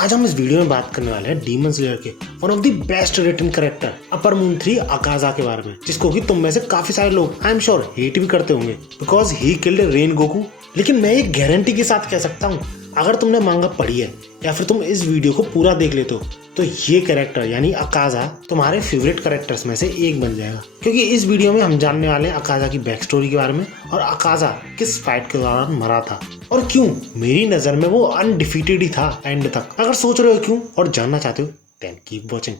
आज हम इस वीडियो में बात करने वाले हैं डीमन स्लेयर के one of the best written character upper moon 3 Akaza के बारे में, जिसको कि तुम में से काफी सारे लोग आई एम श्योर हेट भी करते होंगे because he killed rain Goku. लेकिन मैं एक गारंटी के साथ कह सकता हूँ, अगर तुमने मांगा पढ़ी है या फिर तुम इस वीडियो को पूरा देख लेते हो तो ये कैरेक्टर यानी अकाजा तुम्हारे फेवरेट कैरेक्टर्स में से एक बन जाएगा। क्योंकि इस वीडियो में हम जानने वाले हैं अकाजा की बैक स्टोरी के बारे में और अकाजा किस फाइट के दौरान मरा था और क्यों मेरी नजर में वो अनडिफीटेड ही था एंड तक। अगर सोच रहे हो क्यों और जानना चाहते हो देन कीप वॉचिंग।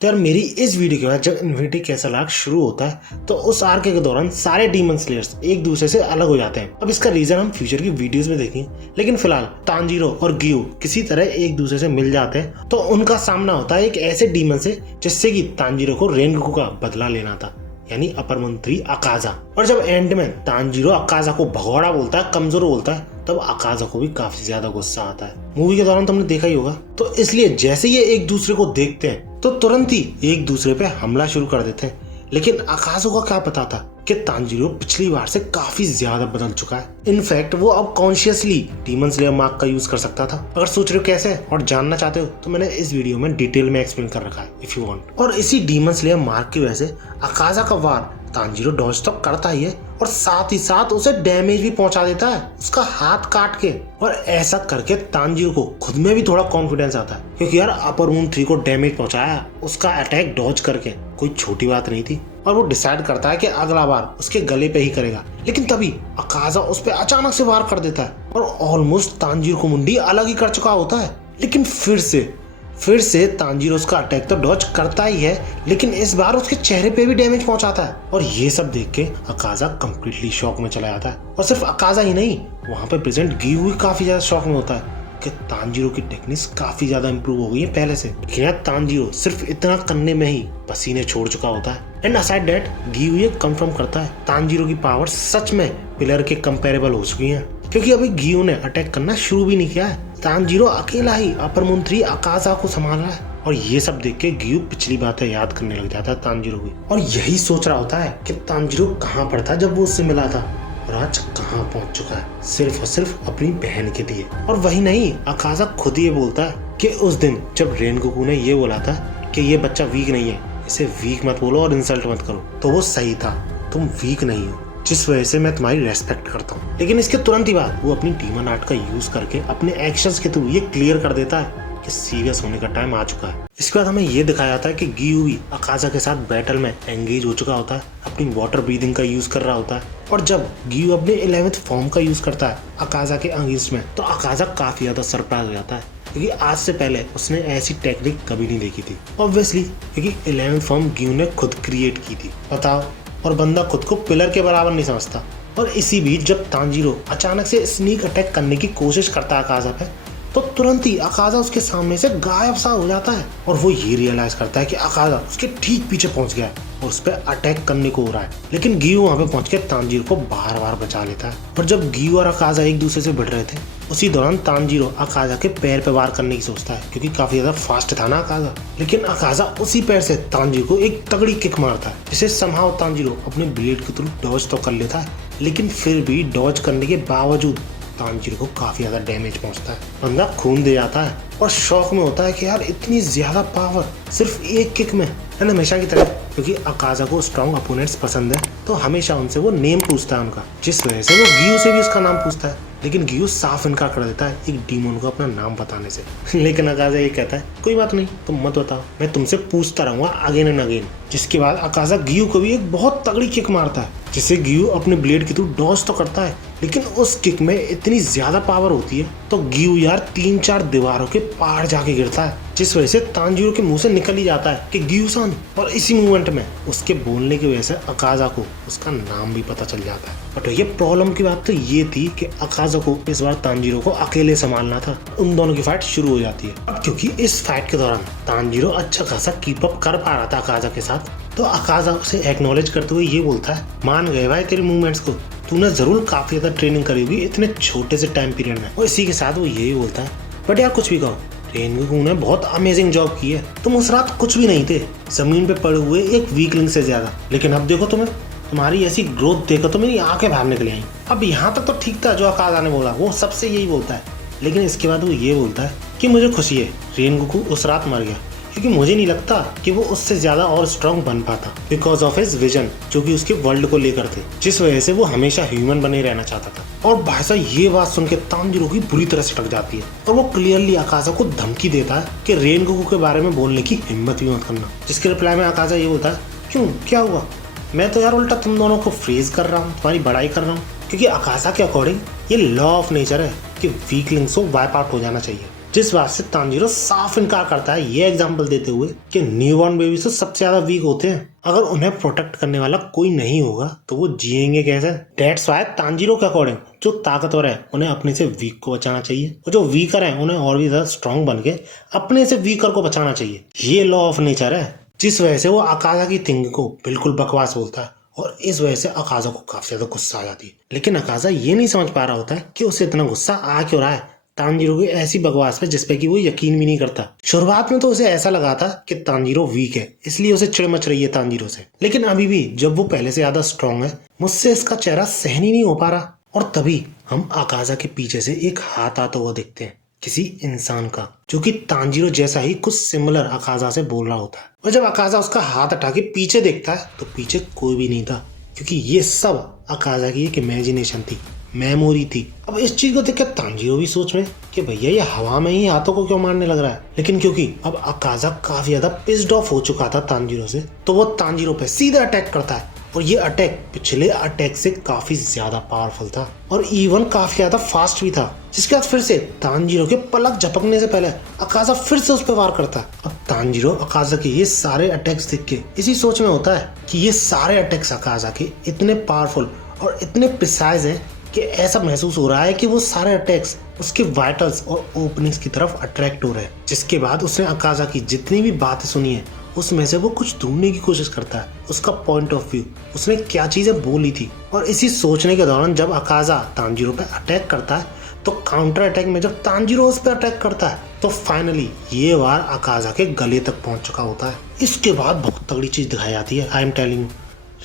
तो यार मेरी इस वीडियो के बाद जब इन्फिनिटी कैसल आर्क शुरू होता है तो उस आर्क के दौरान सारे डीमन स्लेयर्स एक दूसरे से अलग हो जाते हैं। अब इसका रीजन हम फ्यूचर की वीडियोस में देखेंगे, लेकिन फिलहाल तांजीरो और गियो किसी तरह एक दूसरे से मिल जाते हैं तो उनका सामना होता है एक ऐसे डीमन से जिससे कि तांजीरो को रेनगोकू का बदला लेना था, यानी अपर मून 3 अकाजा। और जब एंड में तांजीरो अकाजा को भगोड़ा बोलता है, कमजोर बोलता है, तब अकाजा को भी काफी ज्यादा गुस्सा आता है। मूवी के दौरान तुमने देखा ही होगा। तो इसलिए जैसे ये एक दूसरे को देखते हैं तो तुरंत ही एक दूसरे पे हमला शुरू कर देते हैं। लेकिन अकाजा को क्या पता था कि तांजीरो पिछली बार से काफी ज्यादा बदल चुका है। इनफैक्ट वो अब कॉन्शियसली डीमन स्लेयर मार्क का यूज कर सकता था। अगर सोच रहे हो कैसे और जानना चाहते हो तो मैंने इस वीडियो में डिटेल में एक्सप्लेन कर रखा है इफ यू वांट। और इसी डीमन स्लेयर मार्क की वजह से अकाजा का वार तांजीरो डॉज तो करता ही है और साथ ही साथ उसे डैमेज भी पहुंचा देता है उसका हाथ काट के। और ऐसा करके तांजीरो को खुद में भी थोड़ा कॉन्फिडेंस आता है क्योंकि यार अपर मून 3 को डैमेज पहुंचाया उसका अटैक डॉज करके कोई छोटी बात नहीं थी। और वो डिसाइड करता है कि अगला बार उसके गले पे ही करेगा। लेकिन तभी अकाजा उस पे अचानक से वार कर देता है और ऑलमोस्ट तांजीरो को मुंडी अलग ही कर चुका होता है। लेकिन फिर से तांजीरो उसका अटैक तो डॉज करता ही है, लेकिन इस बार उसके चेहरे पे भी डैमेज पहुंचाता है। और ये सब देख के अकाजा कंप्लीटली शॉक में चला जाता है। और सिर्फ अकाजा ही नहीं, वहां पे प्रेजेंट गियो भी काफी ज्यादा शॉक में होता है कि तांजीरो की टेक्निक्स काफी ज्यादा इंप्रूव हो गई है पहले से। लेकिन यार तांजीरो सिर्फ इतना करने में ही पसीने छोड़ चुका होता है। एंड असाइड दैट गियो ये कंफर्म करता है तांजीरो की पावर सच में पिलर के कंपेरेबल हो चुकी है, क्योंकि अभी गियो ने अटैक करना शुरू भी नहीं किया है। तांजीरो अकेला ही अपर मून 3 अकाजा को संभाल रहा है। और ये सब देख के गियो पिछली बातें याद करने लग जाता है तांजीरो की और यही सोच रहा होता है कि तांजीरो कहाँ पर था जब वो उससे मिला था और आज कहाँ पहुंच चुका है सिर्फ और सिर्फ अपनी बहन के लिए। और वही नहीं, अकाजा खुद ये बोलता है कि उस दिन जब रेनगोकू ने ये बोला था कि ये बच्चा वीक नहीं है, इसे वीक मत बोलो और इंसल्ट मत करो, तो वो सही था, तुम वीक नहीं हो, जिस वजह से मैं तुम्हारी रेस्पेक्ट करता हूँ। लेकिन इसके तुरंत ही बाद वो अपनी डीमन आर्ट का यूज करके अपने एक्शंस के थ्रू ये क्लियर कर देता है कि सीरियस होने का टाइम आ चुका है। इसके बाद हमें ये दिखाया जाता है कि गियो भी अकाजा के साथ बैटल में एंगेज हो चुका होता है, अपनी वाटर ब्रीदिंग का यूज कर रहा होता है। और जब गियो अपने 11th फॉर्म का यूज करता है अकाजा के अगेंस्ट में तो अकाजा काफी ज्यादा सरप्राइज हो जाता है, क्योंकि आज से पहले उसने ऐसी टेक्निक कभी नहीं देखी थी। ऑब्वियसली क्योंकि 11th फॉर्म गियो ने खुद क्रिएट की थी, बताओ। और बंदा खुद को पिलर के बराबर नहीं समझता। और इसी बीच जब तांजीरो अचानक से स्नीक अटैक करने की कोशिश करता है अकाजा पे तो तुरंत ही अकाजा उसके सामने से गायब सा हो जाता है और वो ये रियलाइज करता है कि अकाजा उसके ठीक पीछे पहुंच गया है और उस पर अटैक करने को हो रहा है। लेकिन गियो वहां पे पहुंच के तांजीरो को बार बार बचा लेता है। और जब गियो और अकाजा एक दूसरे से भिड़ रहे थे उसी दौरान तांजीरो अकाजा के पैर पे वार करने की सोचता है, क्योंकि काफी ज्यादा फास्ट था ना अकाजा। लेकिन अकाजा उसी पैर से तांजीरो को एक तगड़ी किक मारता है, जिसे समहाउ तांजीरो अपने ब्लेड के थ्रू डॉज तो कर लेता है, लेकिन फिर भी डॉज करने के बावजूद तांजीरो को काफी ज्यादा डैमेज पहुंचता है। बंदा खून दे जाता है और शॉक में होता है कि यार इतनी ज्यादा पावर सिर्फ एक किक में। एंड हमेशा की तरह क्योंकि अकाजा को स्ट्रॉन्ग अपोनेंट्स पसंद है तो हमेशा उनसे वो नेम पूछता है उनका, जिस वजह से वो गियो से भी उसका नाम पूछता है। लेकिन गियो साफ इनकार कर देता है एक डीमन को अपना नाम बताने से। लेकिन अकाजा ये कहता है कोई बात नहीं, तुम मत बताओ, मैं तुमसे पूछता रहूंगा अगेन एंड अगेन। जिसके बाद अकाजा गियो को भी एक बहुत तगड़ी किक मारता है, जिससे गियो अपने ब्लेड के थ्रू डॉज तो करता है, लेकिन उस किक में इतनी ज्यादा पावर होती है तो गियो यार 3-4 दीवारों के पार जाके गिरता है, जिस वजह से तांजीरो के मुंह से निकल ही जाता है कि गियो-सान। और इसी मूवमेंट में उसके बोलने की वजह से अकाजा को उसका नाम भी पता चल जाता है। बट ये प्रॉब्लम की बात तो ये थी कि अकाजा को इस बार तांजीरो को अकेले संभालना था। उन दोनों की फाइट शुरू हो जाती है। अब क्योंकि इस फाइट के दौरान तांजीरो अच्छा खासा कीप अप कर पा रहा था अकाजा के साथ, तो अकाजा उसे एक्नॉलेज करते हुए ये बोलता है, मान गए भाई तेरे मूवमेंट्स को, तूने जरूर काफी ज्यादा ट्रेनिंग करी होगी इतने छोटे से टाइम पीरियड में। और इसी के साथ वो यही बोलता है, बट यार कुछ भी कहो, रेनगोकू ने बहुत अमेजिंग जॉब की है, तुम उस रात कुछ भी नहीं थे, जमीन पे पड़े हुए एक वीकलिंग से ज्यादा, लेकिन अब देखो तुम्हें। तुम्हारी ऐसी ग्रोथ देखो तो मेरी आंखें बाहर निकल आई। अब यहाँ तक तो ठीक था जो अकाज़ा ने बोला, वो सबसे यही बोलता है, लेकिन इसके बाद वो ये बोलता है कि मुझे खुशी है रेनगोकू उस रात मर गया, क्योंकि मुझे नहीं लगता कि वो उससे ज्यादा और स्ट्रॉन्ग बन पाता, बिकॉज ऑफ हिज विजन जो कि उसके वर्ल्ड को लेकर थे, जिस वजह से वो हमेशा ह्यूमन बने रहना चाहता था। और भाई साहब ये बात सुन के तांजीरो की बुरी तरह से टक जाती है और वो क्लियरली अकाज़ा को धमकी देता है कि रेनगोकू के बारे में बोलने की हिम्मत भी मत करना। जिसके रिप्लाई में अकाज़ा ये बोलता है, क्यों, क्या हुआ? मैं तो यार उल्टा तुम दोनों को फ्रीज कर रहा हूँ, तुम्हारी बड़ाई कर रहा हूँ, क्योंकि अकाज़ा के अकॉर्डिंग ये लॉ ऑफ नेचर है कि वीकलिंग्स को वाइप आउट हो जाना चाहिए। जिस बात से तांजीरो साफ इनकार करता है ये एग्जांपल देते हुए कि न्यूबॉर्न बेबीज तो सबसे ज्यादा वीक होते हैं, अगर उन्हें प्रोटेक्ट करने वाला कोई नहीं होगा तो वो जिएंगे कैसे। दैट्स व्हाई तांजीरो के अकॉर्डिंग जो ताकतवर है उन्हें अपने से वीक को बचाना चाहिए, और जो वीकर है उन्हें और भी ज्यादा स्ट्रॉन्ग बन के अपने से वीकर को बचाना चाहिए। ये लॉ ऑफ नेचर है, जिस वजह से वो अकाज़ा की थिंकिंग को बिल्कुल बकवास बोलता है और इस वजह से अकाज़ा को काफी ज्यादा गुस्सा आ जाती है। लेकिन अकाज़ा ये नहीं समझ पा रहा होता है कि उसे इतना गुस्सा आ क्यों रहा है तांजीरो की ऐसी बकवास पे जिसपे कि वो यकीन भी नहीं करता। शुरुआत में तो उसे ऐसा लगा था कि तांजीरो वीक है, इसलिए उसे चिढ़ मच रही है तांजीरो से, लेकिन अभी भी जब वो पहले से ज्यादा स्ट्रॉन्ग है, मुझसे इसका चेहरा सहन ही नहीं हो पा रहा। और तभी हम अकाज़ा के पीछे से एक हाथ आता हुआ देखते हैं, किसी इंसान का, जो कि तांजीरो जैसा ही कुछ सिमिलर अकाज़ा से बोल रहा होता है। और जब अकाज़ा उसका हाथ हटा के पीछे देखता है तो पीछे कोई भी नहीं था, क्योंकि ये सब अकाज़ा की एक इमेजिनेशन थी, मेमोरी थी। अब इस चीज को देख के तांजीरो भी सोच में कि भैया ये हवा में ही हाथों को क्यों मारने लग रहा है, लेकिन क्योंकि अब अकाज़ा काफी ज्यादा पिस्ड ऑफ हो चुका था तांजीरो से, तो वो तांजीरो पे सीधा अटैक करता है। और ये अटैक पिछले अटैक से काफी ज्यादा पावरफुल था और इवन काफी ज्यादा फास्ट भी था। जिसके बाद फिर से तांजीरो के पलक झपकने से पहले अकाज़ा फिर से उस पर वार करता है। अब तांजीरो अकाज़ा के ये सारे अटैक्स देख के इसी सोच में होता है कि ये सारे अटैक्स अकाज़ा के इतने पावरफुल और इतने प्रिसाइज हैं कि ऐसा महसूस हो रहा है कि वो सारे अटैक्स उसके वाइटल्स और ओपनिंग्स की तरफ अट्रैक्ट हो रहे हैं। जिसके बाद उसने अकाज़ा की जितनी भी बातें सुनी है उसमें से वो कुछ ढूंढने की कोशिश करता है, उसका पॉइंट ऑफ व्यू, उसने क्या चीजें बोली थी। और इसी सोचने के दौरान जब अकाज़ा तांजीरो पे अटैक करता है तो काउंटर अटैक में जब तांजीरो उस पर अटैक करता है तो फाइनली ये वार अकाज़ा के गले तक पहुंच चुका होता है। इसके बाद बहुत तगड़ी चीज दिखाई जाती है। I am telling you,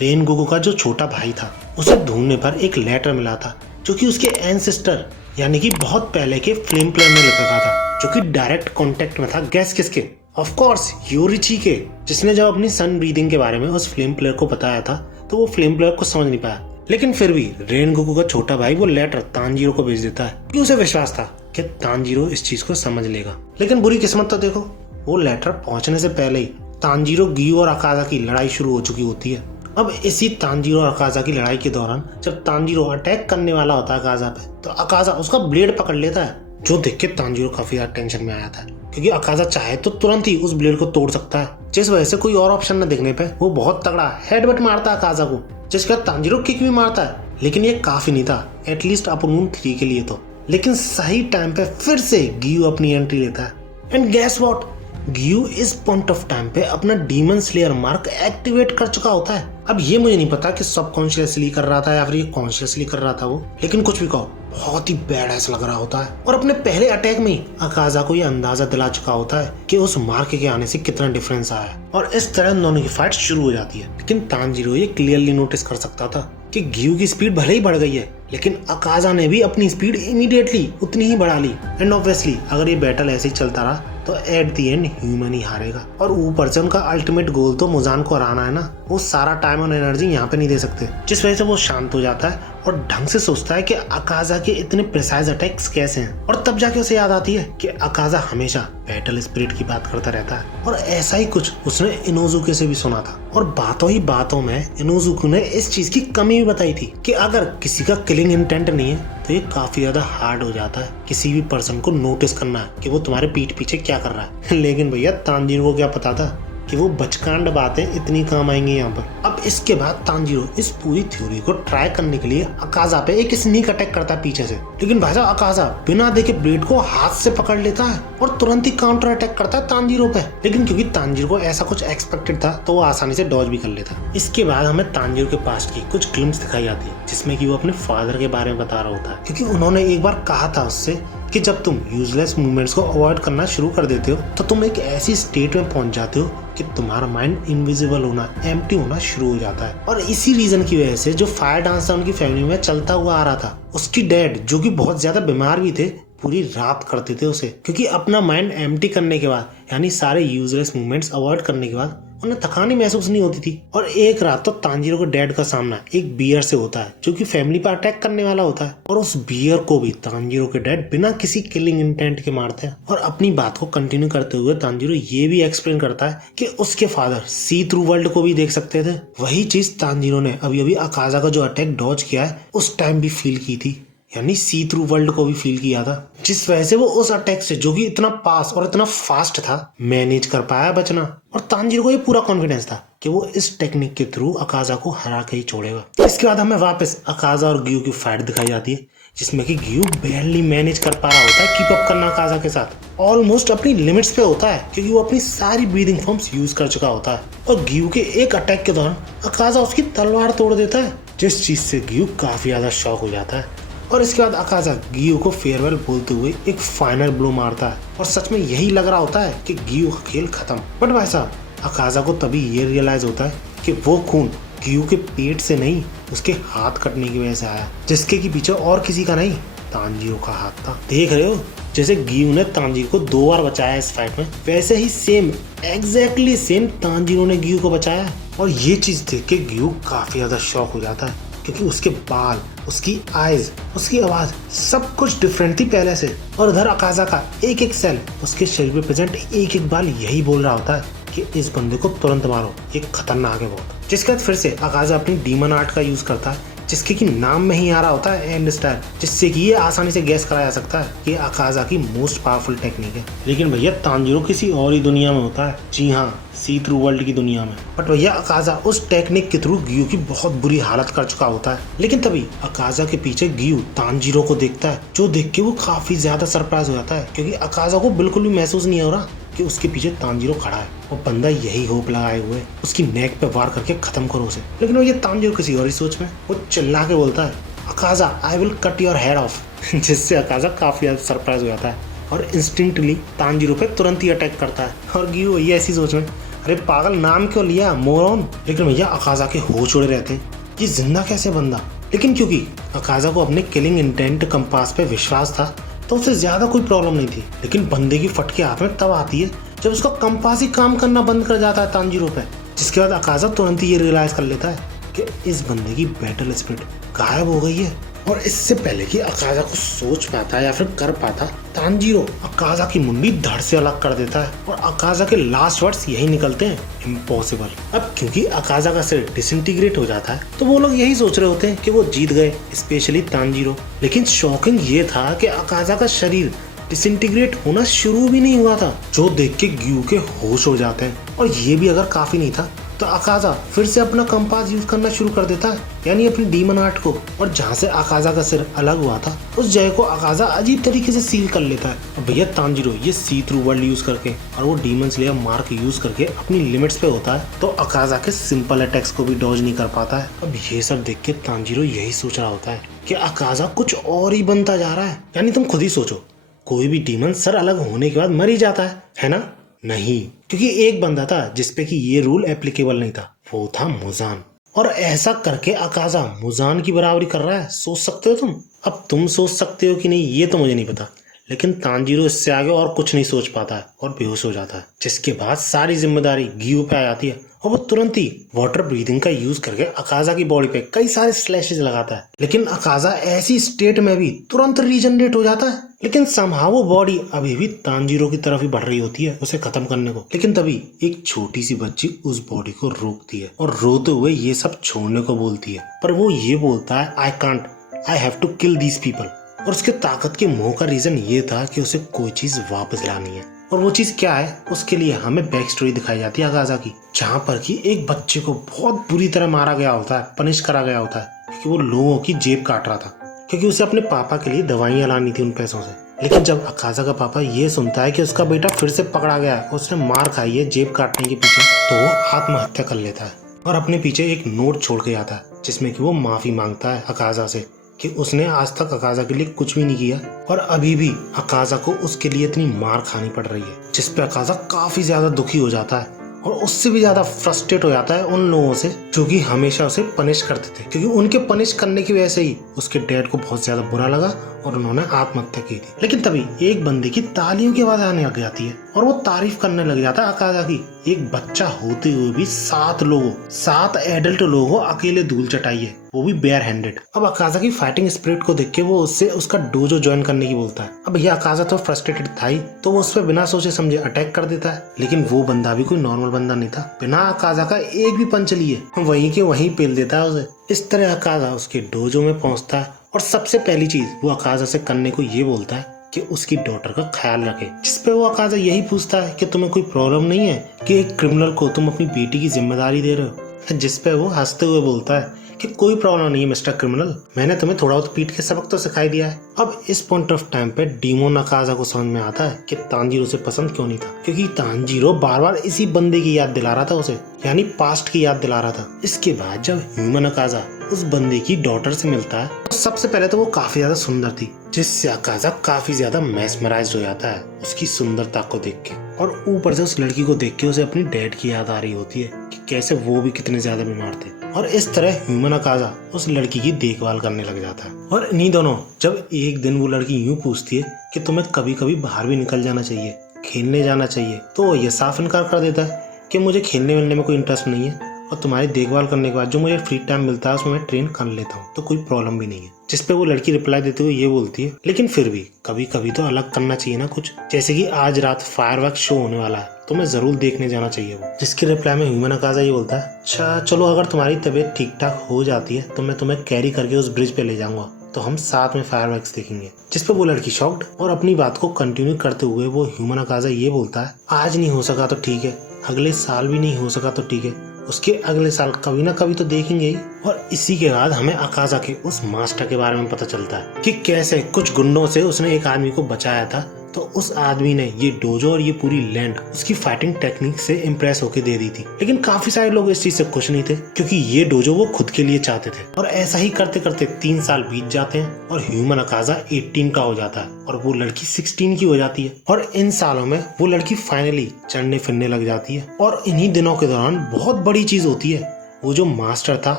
Rengoku का जो छोटा भाई था उसे ढूंढने पर एक लेटर मिला था जो कि उसके एंसेस्टर यानी कि बहुत पहले के फ्लेम प्लेयर ने लिख रखा था, जो कि डायरेक्ट कांटेक्ट में था। गैस किसके? ऑफ कोर्स योरिची के, जिसने जब अपनी सन ब्रीदिंग के बारे में उस फ्लेम प्लेयर को बताया था तो वो फ्लेम प्लेयर को समझ नहीं पाया, लेकिन फिर भी रेनगोकू का छोटा भाई वो लेटर तांजीरो को भेज देता है कि उसे विश्वास था कि तांजीरो इस चीज को समझ लेगा। लेकिन बुरी किस्मत तो देखो, वो लेटर पहुंचने से पहले ही तांजीरो, गियू और अकाज़ा की लड़ाई शुरू हो चुकी होती है। अब इसी तांजीरो और अकाज़ा की लड़ाई के दौरान जब तांजीरो अटैक करने वाला होता है अकाज़ा पे, तो अकाज़ा उसका ब्लेड पकड़ लेता है, जो देख के तांजीरो काफी ज्यादा टेंशन में आया था, क्योंकि अकाज़ा चाहे तो तुरंत ही उस ब्लेड को तोड़ सकता है। जिस वजह से कोई और ऑप्शन न दिखने पे वो बहुत तगड़ा हेडबट मारता है अकाज़ा को, जिसके बाद तांजीरो किक भी मारता है, लेकिन ये काफी नहीं था, एटलीस्ट अपर मून 3 के लिए तो। लेकिन सही टाइम पे फिर से गियू अपनी एंट्री लेता है एंड गेस व्हाट, गियू इस पॉइंट ऑफ टाइम पे अपना डीमन स्लेयर मार्क एक्टिवेट कर चुका होता है। अब ये मुझे नहीं पता कि सबकॉन्शियसली कर रहा था या फिर ये कॉन्शियसली कर रहा था वो, लेकिन कुछ भी कहो बहुत ही बैड ऐसा लग रहा होता है। और अपने पहले अटैक में ही अकाज़ा को ये अंदाजा दिला चुका होता है कि उस मार्क के आने से कितना डिफरेंस आया है, और इस तरह दोनों की फाइट शुरू हो जाती है। लेकिन तांजीरो ये क्लियरली नोटिस कर सकता था कि गियू की स्पीड भले ही बढ़ गई है, लेकिन अकाज़ा ने भी अपनी स्पीड इमीडिएटली उतनी ही बढ़ा ली। एंड ऑब्वियसली अगर ये बैटल ऐसे ही चलता रहा तो एट दी एंड ह्यूमन ही हारेगा, और ऊपर से उनका अल्टीमेट गोल तो मुजान को हराना है ना, वो सारा टाइम और एनर्जी यहाँ पे नहीं दे सकते। जिस वजह से वो शांत हो जाता है और ढंग से सोचता है कि अकाज़ा के इतने प्रिसाइज अटैक्स कैसे हैं, और तब जाके उसे याद आती है कि अकाज़ा हमेशा बैटल स्पिरिट की बात करता रहता है, और ऐसा ही कुछ उसने इनोजुके से भी सुना था। और बातों ही बातों में इनोजुके ने इस चीज की कमी भी बताई थी कि अगर किसी का किलिंग इंटेंट नहीं है तो ये काफी ज्यादा हार्ड हो जाता है किसी भी पर्सन को नोटिस करना कि वो तुम्हारे पीठ पीछे क्या कर रहा है। लेकिन भैया तांजीरो को क्या पता था कि वो बचकांड बातें इतनी काम आएंगी यहाँ पर। अब इसके बाद तांजीरो इस पूरी थ्योरी को ट्राई करने के लिए अकाज़ा पे एक स्नीक अटैक करता है पीछे से, लेकिन भाई साहब अकाज़ा बिना देखे ब्लेड को हाथ से पकड़ लेता है और तुरंत ही काउंटर अटैक करता है तांजीरो पे। लेकिन क्योंकि तांजीरो को ऐसा कुछ एक्सपेक्टेड था तो वो आसानी से डॉज भी कर लेता। इसके बाद हमें तांजीरो के पास्ट की कुछ ग्लिम्स दिखाई जाती है जिसमें कि वो अपने फादर के बारे में बता रहा होता है, क्योंकि उन्होंने एक बार कहा था उससे कि जब तुम यूजलेस मूवमेंट्स को अवॉइड करना शुरू कर देते हो तो तुम एक ऐसी स्टेट में पहुंच जाते हो कि तुम्हारा माइंड इनविजिबल होना, एम्प्टी होना शुरू हो जाता है। और इसी रीजन की वजह से जो फायर डांस था उनकी फैमिली में चलता हुआ आ रहा था, उसकी डैड जो कि बहुत ज्यादा बीमार भी थे पूरी रात करते थे उसे, क्योंकि अपना माइंड एम्प्टी करने के बाद यानी सारे यूजलेस मूवमेंट्स अवॉइड करने के बाद उन्हें थकान ही महसूस नहीं होती थी। और एक रात तो तांजीरो के डैड का सामना एक बियर से होता है जो कि फैमिली पर अटैक करने वाला होता है, और उस बियर को भी तांजीरो के डैड बिना किसी किलिंग इंटेंट के मारते हैं। और अपनी बात को कंटिन्यू करते हुए तांजीरो ये भी एक्सप्लेन करता है कि उसके फादर सी थ्रू वर्ल्ड को भी देख सकते थे। वही चीज तांजीरो ने अभी अभी अकाजा का जो अटैक डॉज किया है उस टाइम भी फील की थी, यानी सी थ्रू वर्ल्ड को भी फील किया था, जिस वजह से वो उस अटैक से जो कि इतना पास और इतना फास्ट था मैनेज कर पाया बचना। और तांजीरो को ये पूरा कॉन्फिडेंस था कि वो इस टेक्निक के थ्रू अकाजा को हरा के ही छोड़ेगा। इसके बाद हमें वापस अकाजा और गियो की फाइट दिखाई जाती है, जिसमें कि गियो बैरली मैनेज कर पा रहा होता है कीप अप करना अकाजा के साथ, ऑलमोस्ट अपनी लिमिट्स पे होता है क्योंकि वो अपनी सारी ब्रीदिंग फॉर्म्स यूज कर चुका होता है। और गियो के एक अटैक के दौरान अकाजा उसकी तलवार तोड़ देता है, जिस चीज से गियो काफी ज्यादा शॉक हो जाता है। और इसके बाद अकाजा गियो को फेयरवेल बोलते हुए एक फाइनल ब्लो मारता है, और सच में यही लग रहा होता है कि गियो का खेल खत्म। बट भाई साहब अकाजा को तभी ये रियलाइज होता है कि वो खून गियो के पेट से नहीं उसके हाथ कटने की वजह से आया, जिसके की पीछे और किसी का नहीं तांजीरो का हाथ था। देख रहे हो जैसे गियो ने तांजीरो को 2 बार बचाया इस फाइट में, वैसे ही सेम एग्जैक्टली सेम तांजीरो ने गियो को बचाया। और ये चीज देख के गियो काफी ज्यादा शॉक हो जाता है क्योंकि उसके बाल, उसकी आईज, उसकी आवाज सब कुछ डिफरेंट थी पहले से। और उधर अकाजा का एक एक सेल, उसके शरीर पे प्रेजेंट एक एक बाल यही बोल रहा होता है कि इस बंदे को तुरंत मारो, ये खतरनाक है बहुत। जिसके बाद फिर से अकाजा अपनी डीमन आर्ट का यूज करता है, जिसके कि नाम में ही आ रहा होता है एंड स्टार, जिससे कि ये आसानी से गैस कराया जा सकता है कि अकाजा की मोस्ट पावरफुल टेक्निक है। लेकिन भैया तांजीरो किसी और ही दुनिया में होता है, जी हाँ सी थ्रू वर्ल्ड की दुनिया में। बट भैया अकाजा उस टेक्निक के थ्रू गियो की बहुत बुरी हालत कर चुका होता है। लेकिन तभी अकाजा के पीछे गियो तांजीरो को देखता है, जो देख के वो काफी ज्यादा सरप्राइज हो जाता है क्योंकि अकाजा को बिल्कुल भी महसूस नहीं हो रहा कि उसके पीछे तांजीरो खड़ा है। वो बंदा यही होप लगाए हुए उसकी नेक पे वार करके खत्म करो उसे। लेकिन वो ये तांजीरो किसी और ही सोच में, वो चिल्ला के बोलता है Akaza I will cut your head off, जिससे अकाजा काफी ज्यादा सरप्राइज हो जाता है और इंस्टिंक्टली तांजीरो पे तुरंत ही अटैक करता है। और गियो ये ऐसी सोच में, अरे पागल नाम क्यों लिया मोरॉन। लेकिन भैया अकाजा के होश उड़े रहते हैं, ये जिंदा कैसे बंदा। लेकिन क्योंकि अकाजा को अपने किलिंग इंटेंट कंपास पे विश्वास था तो उसे ज्यादा कोई प्रॉब्लम नहीं थी। लेकिन बंदे की फटके हाथ में तब आती है जब उसका कंपास ही काम करना बंद कर जाता है तांजीरो पे। जिसके बाद अकाजा तुरंत ही ये रियलाइज कर लेता है कि इस बंदे की बैटल स्पिरिट गायब हो गई है। और इससे पहले कि अकाजा को सोच पाता या फिर कर पाता, तांजीरो अकाजा की मुंडी धड़ से अलग कर देता है और अकाजा के लास्ट वर्ड्स यही निकलते हैं, इम्पॉसिबल। अब क्योंकि अकाजा का सिर डिसइंटीग्रेट हो जाता है तो वो लोग यही सोच रहे होते हैं कि वो जीत गए, स्पेशली तांजीरो। लेकिन शॉकिंग ये था कि अकाजा का शरीर डिसइंटीग्रेट होना शुरू भी नहीं हुआ था, जो देख के गियो के होश हो जाते हैं। और ये भी अगर काफी नहीं था तो अकाजा फिर से अपना कंपास यूज करना शुरू कर देता है, यानी अपनी डीमन आर्ट को। और जहाँ से अकाजा का सिर अलग हुआ था उस जगह को अकाजा अजीब तरीके से सील कर लेता है। और भैया तांजीरो ये सी थ्रू वर्ल्ड यूज करके और वो डीमन स्लेयर मार्क यूज करके अपनी लिमिट्स पे होता है, तो अकाजा के सिंपल अटैक्स को भी डॉज नहीं कर पाता है। अब ये सब देख के तांजीरो यही सोच रहा होता है कि अकाजा कुछ और ही बनता जा रहा है। यानी तुम खुद ही सोचो, कोई भी डीमन सर अलग होने के बाद मर ही जाता है ना? नहीं, क्योंकि एक बंदा था जिसपे कि ये रूल एप्लीकेबल नहीं था, वो था मुजान। और ऐसा करके अकाजा मुजान की बराबरी कर रहा है, सोच सकते हो तुम? अब तुम सोच सकते हो कि नहीं ये तो मुझे नहीं पता, लेकिन तांजीरो इससे आगे और कुछ नहीं सोच पाता है और बेहोश हो जाता है। जिसके बाद सारी जिम्मेदारी गियो पे आ जाती है और वो तुरंत ही वाटर ब्रीदिंग का यूज करके अकाजा की बॉडी पे कई सारे स्लैशेस लगाता है। लेकिन अकाजा ऐसी स्टेट में भी तुरंत रीजनरेट हो जाता है, लेकिन समहाउ वो बॉडी अभी भी तांजीरो की तरफ ही बढ़ रही होती है उसे खत्म करने को। लेकिन तभी एक छोटी सी बच्ची उस बॉडी को रोकती है और रोते हुए ये सब छोड़ने को बोलती है, पर वो ये बोलता है I can't, I have to kill these people. और उसके ताकत के मोह का रीजन ये था कि उसे कोई चीज वापस लानी है। और वो चीज क्या है उसके लिए हमें बैक स्टोरी दिखाई जाती है अकाजा की, जहाँ पर कि एक बच्चे को बहुत बुरी तरह मारा गया होता है, पनिश करा गया होता है क्योंकि वो लोगों की जेब काट रहा था, क्योंकि उसे अपने पापा के लिए दवाइयाँ लानी थी उन पैसों से। लेकिन जब अकाजा का पापा ये सुनता है कि उसका बेटा फिर से पकड़ा गया है, उसने मार खाई है जेब काटने के पीछे, तो वो आत्महत्या कर लेता है और अपने पीछे एक नोट छोड़ के आता है जिसमें कि वो माफी मांगता है अकाजा से कि उसने आज तक अकाजा के लिए कुछ भी नहीं किया और अभी भी अकाजा को उसके लिए इतनी मार खानी पड़ रही है, जिस पे अकाजा काफी ज्यादा दुखी हो जाता है और उससे भी ज्यादा फ्रस्ट्रेट हो जाता है उन लोगों से जो कि हमेशा उसे पनिश करते थे, क्योंकि उनके पनिश करने की वजह से ही उसके डैड को बहुत ज्यादा बुरा लगा और उन्होंने आत्महत्या की थी। लेकिन तभी एक बंदे की तालियों की आवाज आने लग जाती है और वो तारीफ करने लग जाता है अकाजा की। एक बच्चा होते हुए भी 7 एडल्ट लोगों को अकेले धूल चटाई है, वो भी बेयर हैंडेड। अब अकाजा की फाइटिंग स्पिरिट को देख के वो उससे उसका डोजो ज्वाइन करने की बोलता है। अब भैया अकाजा तो फ्रस्ट्रेटेड था ही, तो वो उस पर बिना सोचे समझे अटैक कर देता है, लेकिन वो बंदा भी कोई नॉर्मल बंदा नहीं था। बिना अकाजा का एक भी पंच लिए वहीं के वहीं पेल देता है उसे। इस तरह अकाजा उसके डोजो में पहुंचता है और सबसे पहली चीज वो अकाजा से करने को ये बोलता है कि उसकी डॉटर का ख्याल रखे, जिस पे वो अकाजा यही पूछता है कि तुम्हें कोई प्रॉब्लम नहीं है कि एक क्रिमिनल को तुम अपनी बेटी की जिम्मेदारी दे रहे हो, जिस पे वो हंसते हुए बोलता है कि कोई प्रॉब्लम नहीं है मिस्टर क्रिमिनल, मैंने तुम्हें थोड़ा बहुत पीट के सबक तो सिखाई दिया है। अब इस पॉइंट ऑफ टाइम पे डीमोन अकाजा को समझ में आता है कि तांजीरो से पसंद क्यों नहीं था, क्योंकि तांजीरो बार बार इसी बंदे की याद दिला रहा था उसे, यानी पास्ट की याद दिला रहा था। इसके बाद जब ह्यूमन अकाजा उस बंदे की डॉटर से मिलता है तो सबसे पहले तो वो काफी ज्यादा सुंदर थी, जिससे अकाजा काफी ज्यादा मेस्मराइज्ड हो जाता है उसकी सुंदरता को देख के, और ऊपर से उस लड़की को देख के उसे अपनी डैड की याद आ रही होती है कि कैसे वो भी कितने ज्यादा बीमार थे। और इस तरह ह्यूमन अकाजा उस लड़की की देखभाल करने लग जाता है। और इन्हीं दोनों जब एक दिन वो लड़की यूं पूछती है कि तुम्हें कभी कभी बाहर भी निकल जाना चाहिए, खेलने जाना चाहिए, तो वो ये साफ इनकार कर देता है कि मुझे खेलने मिलने में कोई इंटरेस्ट नहीं है और तुम्हारी देखभाल करने के बाद जो मुझे फ्री टाइम मिलता है उसमें मैं ट्रेन कर लेता हूँ, तो कोई प्रॉब्लम भी नहीं है। जिस पे वो लड़की रिप्लाई देते हुए ये बोलती है लेकिन फिर भी कभी कभी तो अलग करना चाहिए ना कुछ, जैसे कि आज रात फायरवर्क शो होने वाला है तो मैं जरूर देखने जाना चाहिए वो। जिसके रिप्लाई में ह्यूमन अकाजा ये बोलता है अच्छा चलो अगर तुम्हारी तबीयत ठीक ठाक हो जाती है तो मैं तुम्हें कैरी करके उस ब्रिज पे ले जाऊंगा, तो हम साथ में फायरवर्क्स देखेंगे। जिस पे वो लड़की शॉक्ड और अपनी बात को कंटिन्यू करते हुए वो ह्यूमन अकाजा ये बोलता है आज नहीं हो सका तो ठीक है, अगले साल भी नहीं हो सका तो ठीक है, उसके अगले साल कभी ना कभी तो देखेंगे ही। और इसी के बाद हमें अकाजा के उस मास्टर के बारे में पता चलता है कि कैसे कुछ गुंडों से उसने एक आदमी को बचाया था, तो उस आदमी ने ये डोजो और ये पूरी लैंड उसकी फाइटिंग टेक्निक से इम्प्रेस होकर दे दी थी। लेकिन काफी सारे लोग इस चीज से खुश नहीं थे, क्योंकि ये डोजो वो खुद के लिए चाहते थे। और ऐसा ही करते करते 3 साल बीत जाते हैं और ह्यूमन अकाजा 18 का हो जाता है और वो लड़की 16 की हो जाती है। और इन सालों में वो लड़की फाइनली चलने फिरने लग जाती है। और इन्हीं दिनों के दौरान बहुत बड़ी चीज होती है, वो जो मास्टर था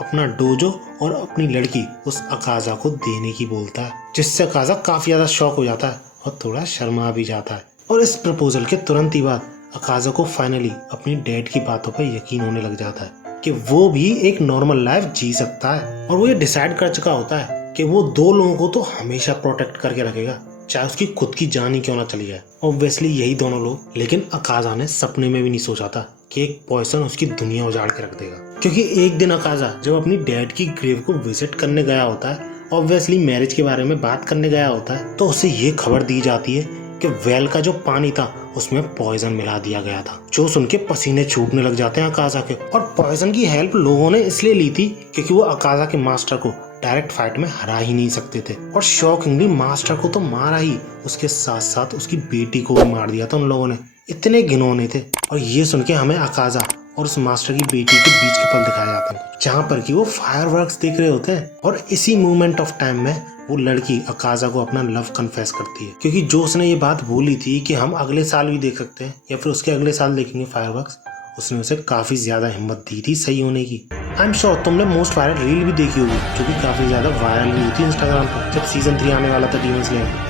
अपना डोजो और अपनी लड़की उस अकाजा को देने की बोलता है, जिससे अकाजा काफी ज्यादा शॉक हो जाता है और थोड़ा शर्मा भी जाता है। और इस प्रपोजल के तुरंत ही बाद अकाजा को फाइनली अपनी डैड की बातों पर यकीन होने लग जाता है कि वो भी एक नॉर्मल लाइफ जी सकता है। और वो ये डिसाइड कर चुका होता है कि वो 2 लोगों को तो हमेशा प्रोटेक्ट करके रखेगा, चाहे उसकी खुद की जान ही क्यों ना चली जाए। ऑब्वियसली यही दोनों लोग, लेकिन अकाजा ने सपने में भी नहीं सोचा था कि एक पॉइजन उसकी दुनिया उजाड़ के रख देगा। क्योंकि एक दिन अकाजा जब अपनी डैड की ग्रेव को विजिट करने गया होता है, ऑब्वियसली मैरिज के बारे में बात करने गया होता है, तो उसे ये खबर दी जाती है कि वेल का जो पानी था उसमें पॉइजन मिला दिया गया था, जो सुन के पसीने छूटने लग जाते हैं अकाजा के। और पॉइजन की हेल्प लोगों ने इसलिए ली थी क्योंकि वो अकाजा के मास्टर को डायरेक्ट फाइट में हरा ही नहीं सकते थे। और शॉकिंगली मास्टर को तो मारा ही, उसके साथ साथ उसकी बेटी को भी मार दिया था उन लोगों ने, इतने घिनौने थे। और ये सुन के हमें अकाजा और उस मास्टर की बेटी के बीच के पल दिखाए जाते हैं, जहाँ पर कि वो फायरवर्क्स देख रहे होते हैं। और इसी मोमेंट ऑफ टाइम में वो लड़की अकाजा को अपना लव कन्फेस करती है, क्योंकि जो उसने ये बात बोली थी कि हम अगले साल भी देख सकते हैं या फिर उसके अगले साल देखेंगे फायरवर्क्स, उसने उसे काफी ज्यादा हिम्मत दी थी सही होने की। आई एम श्योर तुमने मोस्ट वायरल रील भी देखी होगी, जो कि काफी ज्यादा वायरल भी हुई थी इंस्टाग्राम पर जब सीजन 3 आने वाला था डीमन स्लेयर।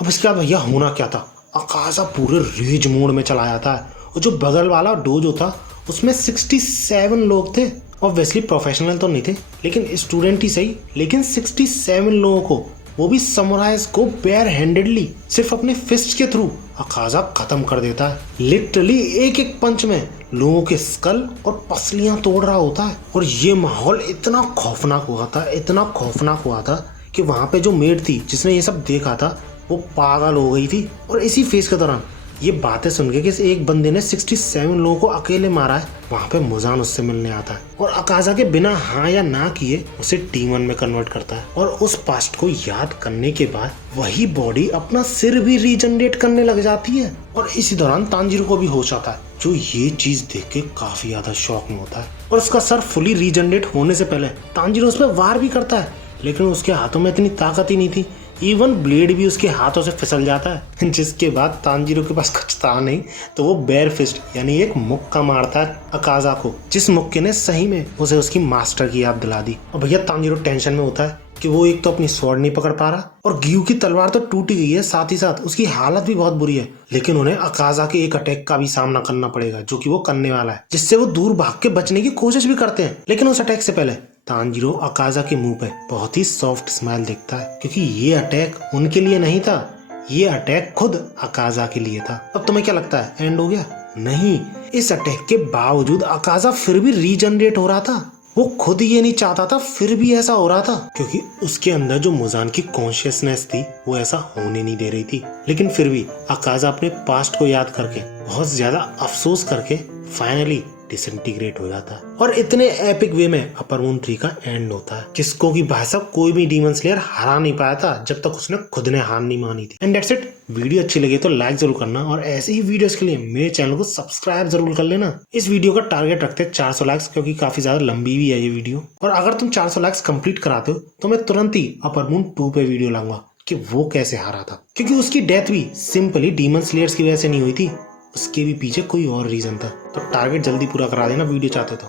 अब इसके बाद भैया होना क्या था, अकाजा पूरे रेज मोड में चला जाता है और जो बगल वाला डोजो था उसमें 67 लोग थे। ऑब्वियसली प्रोफेशनल तो नहीं थे, लेकिन स्टूडेंट ही सही, लेकिन 67 लोगों को, वो भी समुराइज को बेयर हैंडेडली सिर्फ अपने फिस्ट के थ्रू अकाजा खत्म कर देता है। लिटरली एक एक पंच में लोगों के स्कल और पसलियां तोड़ रहा होता है। और ये माहौल इतना खौफनाक हुआ था, इतना खौफनाक हुआ था कि वहां पे जो मेड थी जिसने ये सब देखा था वो पागल हो गई थी। और इसी फेज के दौरान ये बातें सुन के कि इस एक बंदे ने 67 लोगों को अकेले मारा है, वहाँ पे मुजान उससे मिलने आता है और अकाजा के बिना हाँ या ना किए उसे टीमन में कन्वर्ट करता है। और उस पास्ट को याद करने के बाद वही बॉडी अपना सिर भी रीजनरेट करने लग जाती है। और इसी दौरान तांजीरो को भी होश आता है, जो ये चीज देख के काफी ज्यादा शॉक में होता है। और उसका सर फुली रीजनरेट होने से पहले तांजीरो उस पर वार भी करता है, लेकिन उसके हाथों में इतनी ताकत ही नहीं थी, इवन ब्लेड भी उसके हाथों से फिसल जाता है। जिसके बाद तांजीरो के पास कुछ था नहीं तो वो बेयर फिस्ट यानी एक मुक्का मारता है अकाजा को, जिस मुक्के ने सही में उसे उसकी मास्टर की याद दिला दी। और भैया तांजीरो टेंशन में होता है कि वो एक तो अपनी स्वॉर्ड नहीं पकड़ पा रहा और गियू की तलवार तो टूटी गई है, साथ ही साथ उसकी हालत भी बहुत बुरी है। लेकिन उन्हें अकाजा के एक अटैक का भी सामना करना पड़ेगा जो कि वो करने वाला है, जिससे वो दूर भाग के बचने की कोशिश भी करते हैं। लेकिन उस अटैक से पहले तांजीरो अकाजा के मुंह पे बहुत ही सॉफ्ट स्माइल देखता है, क्योंकि ये अटैक उनके लिए नहीं था, ये अटैक खुद अकाजा के लिए था। अब तुम्हें क्या लगता है एंड हो गया? नहीं, इस अटैक के बावजूद अकाजा फिर भी रीजनरेट हो रहा था। वो खुद ये नहीं चाहता था, फिर भी ऐसा हो रहा था, क्योंकि उसके अंदर जो मुजान की कॉन्शियसनेस थी वो ऐसा होने नहीं दे रही थी। लेकिन फिर भी अकाजा अपने पास्ट को याद करके बहुत ज्यादा अफसोस करके फाइनली डिसइंटीग्रेट हो जाता है। और इतने एपिक वे में अपर मून 3 का एंड होता है, जिसको कि भाई साहब कोई भी डीमन स्लेयर हरा नहीं पाया था जब तक उसने खुद ने हार नहीं मानी थी। And that's it. वीडियो अच्छी लगी तो लाइक जरूर करना और ऐसे ही वीडियोस के लिए मेरे चैनल को सब्सक्राइब जरूर कर लेना। इस वीडियो का टारगेट रखते हैं 400 लाइक्स, क्योंकि काफी ज्यादा लंबी भी है ये वीडियो। और अगर तुम 400 लाइक्स कंप्लीट कराते हो तो मैं तुरंत ही अपर मून 2 पे वीडियो लाऊंगा कि वो कैसे हारा था, क्योंकि उसकी डेथ भी सिंपली डीमन स्लेयर्स की वजह से नहीं हुई थी, उसके भी पीछे कोई और रीजन था। तो टारगेट जल्दी पूरा करा देना वीडियो चाहते तो।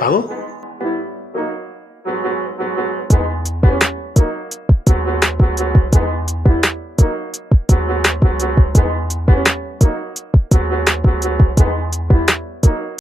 भागो।